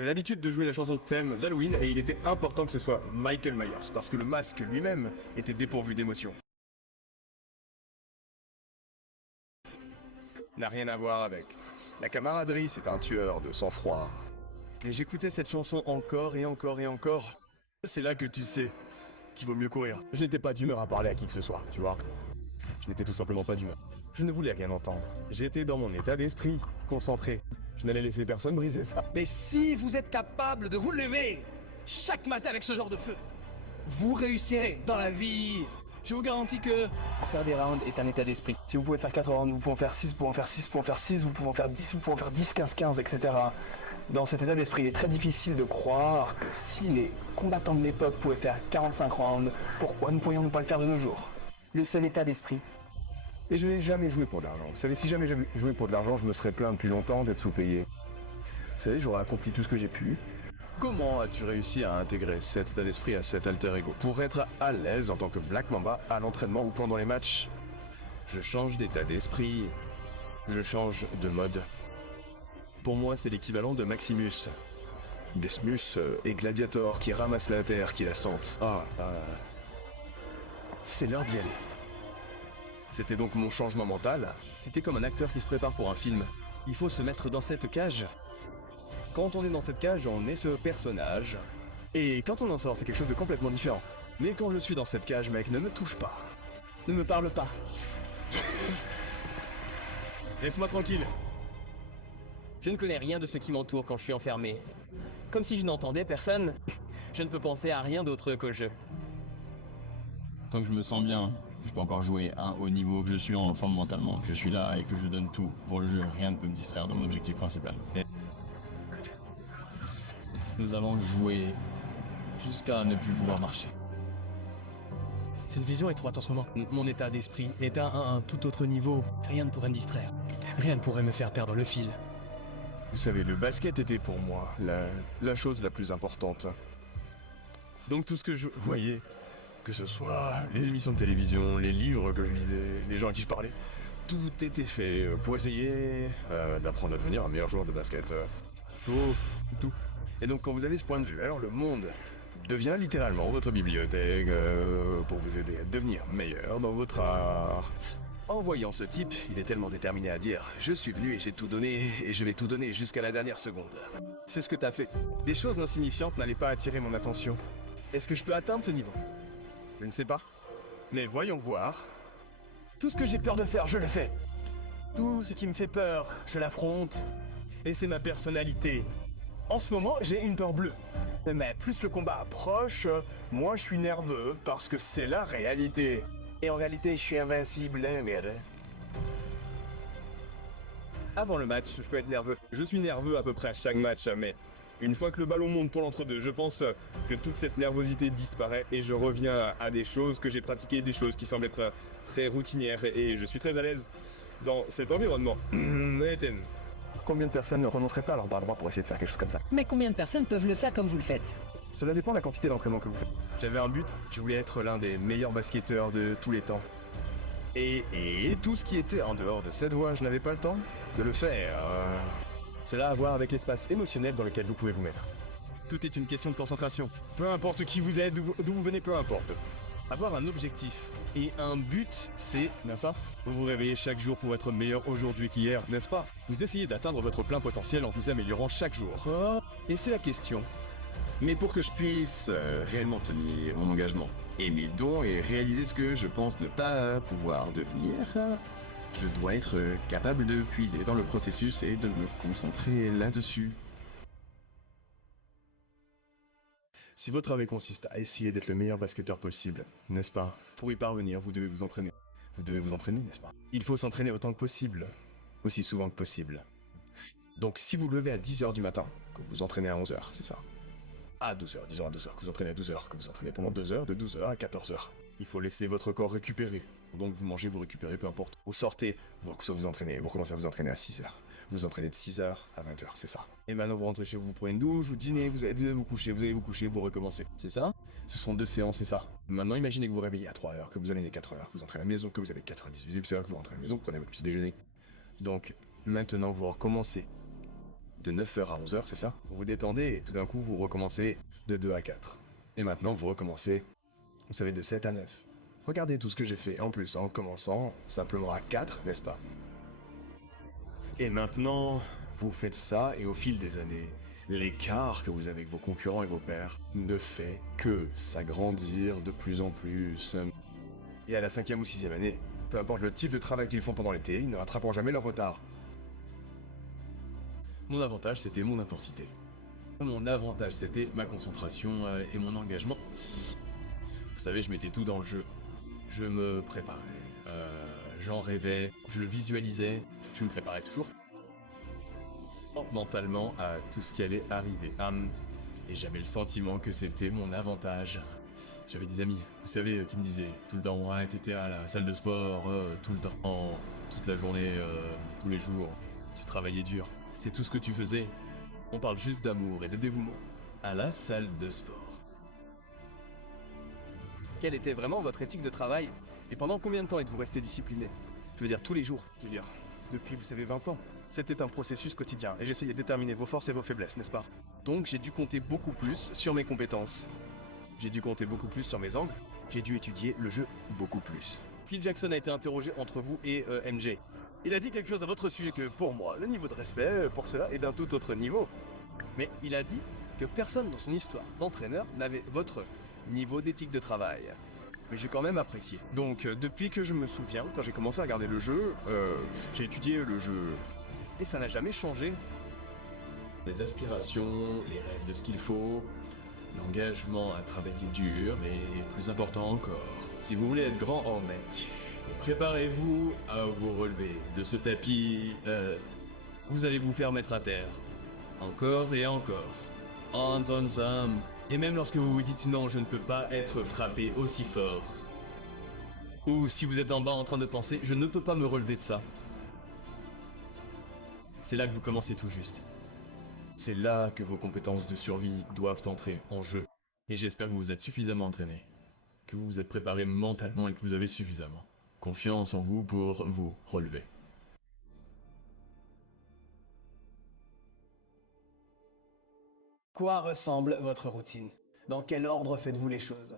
J'avais l'habitude de jouer la chanson de thème d'Halloween et il était important que ce soit Michael Myers, parce que le masque lui-même était dépourvu d'émotion. N'a rien à voir avec. La camaraderie, c'est un tueur de sang-froid. Et j'écoutais cette chanson encore et encore et encore. C'est là que tu sais qu'il vaut mieux courir. Je n'étais pas d'humeur à parler à qui que ce soit, tu vois. Je n'étais tout simplement pas d'humeur. Je ne voulais rien entendre. J'étais dans mon état d'esprit, concentré. Je n'allais laisser personne briser ça. Mais si vous êtes capable de vous lever chaque matin avec ce genre de feu, vous réussirez dans la vie. Je vous garantis que... Faire des rounds est un état d'esprit. Si vous pouvez faire 4 rounds, vous pouvez en faire 6, vous pouvez en faire 6, vous pouvez en faire 6, vous pouvez en faire 10, vous pouvez en faire 10, 15, 15, etc. Dans cet état d'esprit, il est très difficile de croire que si les combattants de l'époque pouvaient faire 45 rounds, pourquoi ne pourrions-nous pas le faire de nos jours? Le seul état d'esprit. Et je n'ai jamais joué pour de l'argent. Vous savez, si jamais j'avais joué pour de l'argent, je me serais plaint depuis longtemps d'être sous-payé. Vous savez, j'aurais accompli tout ce que j'ai pu. Comment as-tu réussi à intégrer cet état d'esprit à cet alter ego pour être à l'aise en tant que Black Mamba à l'entraînement ou pendant les matchs? Je change d'état d'esprit, je change de mode. Pour moi, c'est l'équivalent de Maximus. Desmus et Gladiator qui ramassent la terre, qui la sentent. C'est l'heure d'y aller. C'était donc mon changement mental. C'était comme un acteur qui se prépare pour un film. Il faut se mettre dans cette cage. Quand on est dans cette cage, on est ce personnage. Et quand on en sort, c'est quelque chose de complètement différent. Mais quand je suis dans cette cage, mec, ne me touche pas. Ne me parle pas. Laisse-moi tranquille. Je ne connais rien de ce qui m'entoure quand je suis enfermé. Comme si je n'entendais personne, je ne peux penser à rien d'autre qu'au jeu. Tant que je me sens bien, je peux encore jouer à un haut niveau, que je suis en forme mentalement, que je suis là et que je donne tout pour le jeu. Rien ne peut me distraire de mon objectif principal. Et nous avons joué jusqu'à ne plus pouvoir marcher. Cette vision étroite en ce moment. Mon état d'esprit est à un tout autre niveau. Rien ne pourrait me distraire. Rien ne pourrait me faire perdre le fil. Vous savez, le basket était pour moi la chose la plus importante. Donc tout ce que je voyais, que ce soit les émissions de télévision, les livres que je lisais, les gens à qui je parlais, tout était fait pour essayer d'apprendre à devenir un meilleur joueur de basket. Tout. Et donc quand vous avez ce point de vue, alors le monde devient littéralement votre bibliothèque pour vous aider à devenir meilleur dans votre art. En voyant ce type, il est tellement déterminé à dire « Je suis venu et j'ai tout donné, et je vais tout donner jusqu'à la dernière seconde. » C'est ce que t'as fait. Des choses insignifiantes n'allaient pas attirer mon attention. Est-ce que je peux atteindre ce niveau? Je ne sais pas. Mais voyons voir. Tout ce que j'ai peur de faire, je le fais. Tout ce qui me fait peur, je l'affronte. Et c'est ma personnalité. En ce moment, j'ai une peur bleue. Mais plus le combat approche, moins je suis nerveux, parce que c'est la réalité. Et en réalité, je suis invincible, hein, merde. Avant le match, je peux être nerveux. Je suis nerveux à peu près à chaque match, mais une fois que le ballon monte pour l'entre-deux, je pense que toute cette nervosité disparaît et je reviens à des choses que j'ai pratiquées, des choses qui semblent être très routinières et je suis très à l'aise dans cet environnement. Ethan. Combien de personnes ne renonceraient pas à leur droit pour essayer de faire quelque chose comme ça? Mais combien de personnes peuvent le faire comme vous le faites? Cela dépend de la quantité d'entraînement que vous faites. J'avais un but, je voulais être l'un des meilleurs basketteurs de tous les temps. Et tout ce qui était en dehors de cette voie, je n'avais pas le temps de le faire. Cela a à voir avec l'espace émotionnel dans lequel vous pouvez vous mettre. Tout est une question de concentration. Peu importe qui vous êtes, d'où vous venez, peu importe. Avoir un objectif et un but, c'est, n'est-ce pas? Vous vous réveillez chaque jour pour être meilleur aujourd'hui qu'hier, n'est-ce pas? Vous essayez d'atteindre votre plein potentiel en vous améliorant chaque jour. Et c'est la question. Mais pour que je puisse réellement tenir mon engagement et mes dons et réaliser ce que je pense ne pas pouvoir devenir, je dois être capable de puiser dans le processus et de me concentrer là-dessus. Si votre travail consiste à essayer d'être le meilleur basketteur possible, n'est-ce pas? Pour y parvenir, vous devez vous entraîner. Vous devez vous entraîner, n'est-ce pas? Il faut s'entraîner autant que possible, aussi souvent que possible. Donc si vous levez à 10h du matin, que vous entraînez à 11h, c'est ça? À 12h, disons à 12h, que vous entraînez à 12h, que vous entraînez pendant 2 heures, de 12h à 14h. Il faut laisser votre corps récupérer. Donc vous mangez, vous récupérez, peu importe. Vous sortez, vous entraînez, vous commencez à vous entraîner à 6h. Vous entraînez de 6h à 20h, c'est ça. Et maintenant vous rentrez chez vous, vous prenez une douche, vous dînez, vous allez vous coucher, vous recommencez. C'est ça? Ce sont 2 séances, c'est ça. Maintenant imaginez que vous réveillez à 3h, que vous allez à 4h, que vous entrez à la maison, que vous avez 4h18, que vous rentrez à la maison, que vous prenez votre petite déjeuner. Donc maintenant vous recommencez. de 9h à 11h, c'est ça? Vous vous détendez et tout d'un coup vous recommencez de 2 à 4. Et maintenant vous recommencez, vous savez, de 7 à 9. Regardez tout ce que j'ai fait en plus en commençant simplement à 4, n'est-ce pas? Et maintenant, vous faites ça et au fil des années, l'écart que vous avez avec vos concurrents et vos pairs ne fait que s'agrandir de plus en plus. Et à la 5e ou 6e année, peu importe le type de travail qu'ils font pendant l'été, ils ne rattraperont jamais leur retard. Mon avantage, c'était mon intensité. Mon avantage, c'était ma concentration et mon engagement. Vous savez, je mettais tout dans le jeu. Je me préparais, j'en rêvais, je le visualisais, je me préparais toujours mentalement à tout ce qui allait arriver. Et j'avais le sentiment que c'était mon avantage. J'avais des amis, vous savez, qui me disaient tout le temps, ouais, t'étais à la salle de sport, tout le temps, toute la journée, tous les jours, tu travaillais dur. C'est tout ce que tu faisais. On parle juste d'amour et de dévouement. À la salle de sport. Quelle était vraiment votre éthique de travail? Et pendant combien de temps êtes-vous resté discipliné? Je veux dire tous les jours, je veux dire, depuis vous savez 20 ans. C'était un processus quotidien, et j'essayais de déterminer vos forces et vos faiblesses, n'est-ce pas? Donc j'ai dû compter beaucoup plus sur mes compétences. J'ai dû compter beaucoup plus sur mes angles. J'ai dû étudier le jeu beaucoup plus. Phil Jackson a été interrogé entre vous et MJ. Il a dit quelque chose à votre sujet que, pour moi, le niveau de respect pour cela est d'un tout autre niveau. Mais il a dit que personne dans son histoire d'entraîneur n'avait votre niveau d'éthique de travail. Mais j'ai quand même apprécié. Donc, depuis que je me souviens, quand j'ai commencé à regarder le jeu, j'ai étudié le jeu. Et ça n'a jamais changé. Les aspirations, les rêves de ce qu'il faut, l'engagement à travailler dur, mais plus important encore, si vous voulez être grand en mec, préparez-vous à vous relever de ce tapis. Vous allez vous faire mettre à terre. Encore et encore. Hands on some. Et même lorsque vous vous dites non, je ne peux pas être frappé aussi fort. Ou si vous êtes en bas en train de penser, je ne peux pas me relever de ça. C'est là que vous commencez tout juste. C'est là que vos compétences de survie doivent entrer en jeu. Et j'espère que vous vous êtes suffisamment entraîné, que vous vous êtes préparé mentalement et que vous avez suffisamment confiance en vous pour vous relever. Quoi ressemble votre routine? Dans quel ordre faites-vous les choses?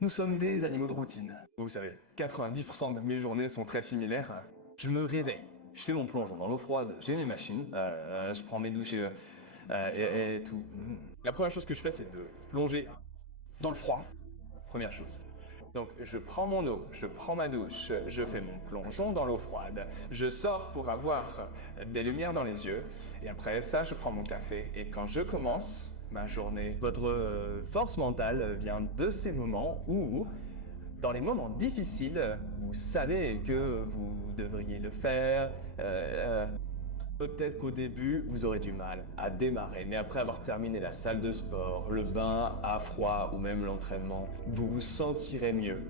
Nous sommes des animaux de routine. Vous savez, 90% de mes journées sont très similaires. Je me réveille, je fais mon plongeon dans l'eau froide, j'ai mes machines, je prends mes douches et tout. La première chose que je fais, c'est de plonger dans le froid. Première chose. Donc je prends mon eau, je prends ma douche, je fais mon plongeon dans l'eau froide, je sors pour avoir des lumières dans les yeux, et après ça je prends mon café, et quand je commence ma journée, votre force mentale vient de ces moments où, dans les moments difficiles, vous savez que vous devriez le faire, peut-être qu'au début, vous aurez du mal à démarrer, mais après avoir terminé la salle de sport, le bain à froid ou même l'entraînement, vous vous sentirez mieux.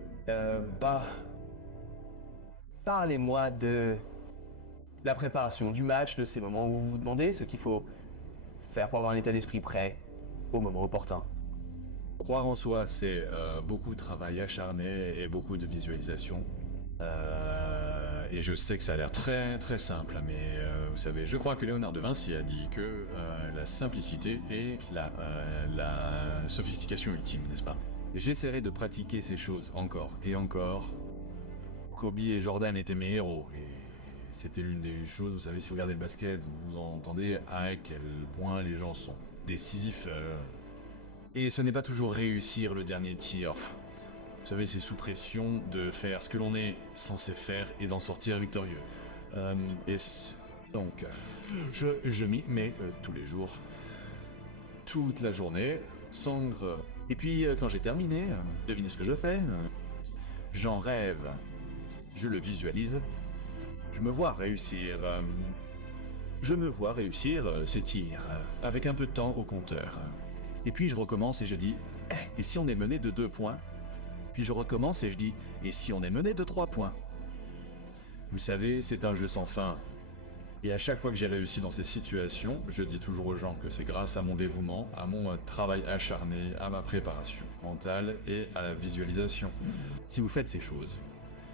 Parlez-moi de la préparation du match, de ces moments où vous vous demandez ce qu'il faut faire pour avoir un état d'esprit prêt au moment opportun. Croire en soi, c'est beaucoup de travail acharné et beaucoup de visualisation. Et je sais que ça a l'air très très simple, mais vous savez, je crois que Léonard de Vinci a dit que la simplicité est la sophistication ultime, n'est-ce pas? J'essaierai de pratiquer ces choses encore et encore. Kobe et Jordan étaient mes héros, et c'était l'une des choses, vous savez, si vous regardez le basket, vous entendez à quel point les gens sont décisifs. Et ce n'est pas toujours réussir le dernier tir. Vous savez, c'est sous pression de faire ce que l'on est censé faire et d'en sortir victorieux. Donc, je m'y mets tous les jours, toute la journée, sangre. Et puis, quand j'ai terminé, devinez ce que je fais? J'en rêve, je le visualise, je me vois réussir. Je me vois réussir ces tirs, avec un peu de temps au compteur. Et puis je recommence et je dis, et si on est mené de 2 points? Puis je recommence et je dis, et si on est mené de 3 points? Vous savez, c'est un jeu sans fin. Et à chaque fois que j'ai réussi dans ces situations, je dis toujours aux gens que c'est grâce à mon dévouement, à mon travail acharné, à ma préparation mentale et à la visualisation. Si vous faites ces choses,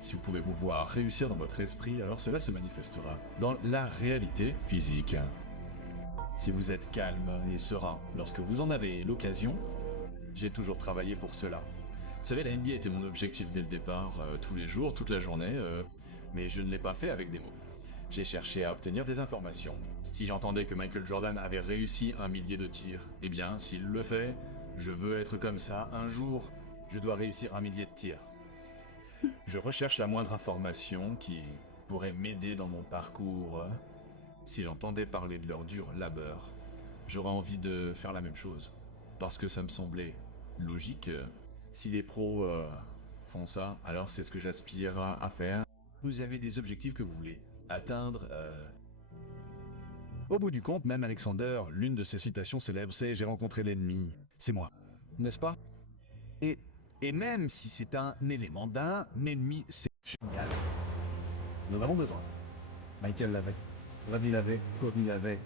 si vous pouvez vous voir réussir dans votre esprit, alors cela se manifestera dans la réalité physique. Si vous êtes calme et serein lorsque vous en avez l'occasion, j'ai toujours travaillé pour cela. Vous savez, la NBA était mon objectif dès le départ, tous les jours, toute la journée, mais je ne l'ai pas fait avec des mots. J'ai cherché à obtenir des informations. Si j'entendais que Michael Jordan avait réussi 1 millier de tirs, eh bien, s'il le fait, je veux être comme ça. Un jour, je dois réussir 1 millier de tirs. Je recherche la moindre information qui pourrait m'aider dans mon parcours. Si j'entendais parler de leur dur labeur, j'aurais envie de faire la même chose. Parce que ça me semblait logique. Si les pros font ça, alors c'est ce que j'aspire à faire. Vous avez des objectifs que vous voulez atteindre. Au bout du compte, même Alexander, l'une de ses citations célèbres, c'est « J'ai rencontré l'ennemi, c'est moi ». N'est-ce pas? Et même si c'est un élément d'un ennemi, c'est génial. Nous en avons besoin. Michael l'avait, Ravi l'avait, Kobe l'avait,